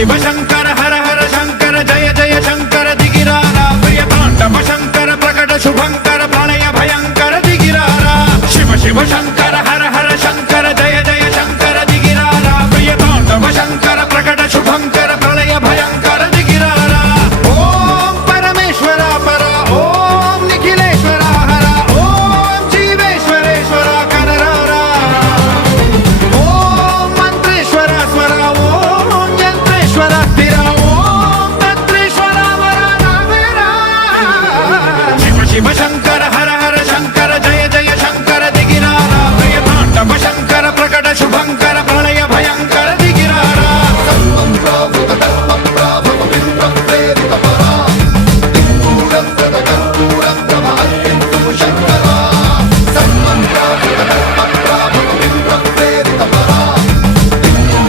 शिव शंकर हर हर शंकर जय जय शंकर दिगिरारा प्रिय तांडव शंकर प्रकट शुभंकर प्रलय भयंकर दिगिरारा शिव शिव शंकर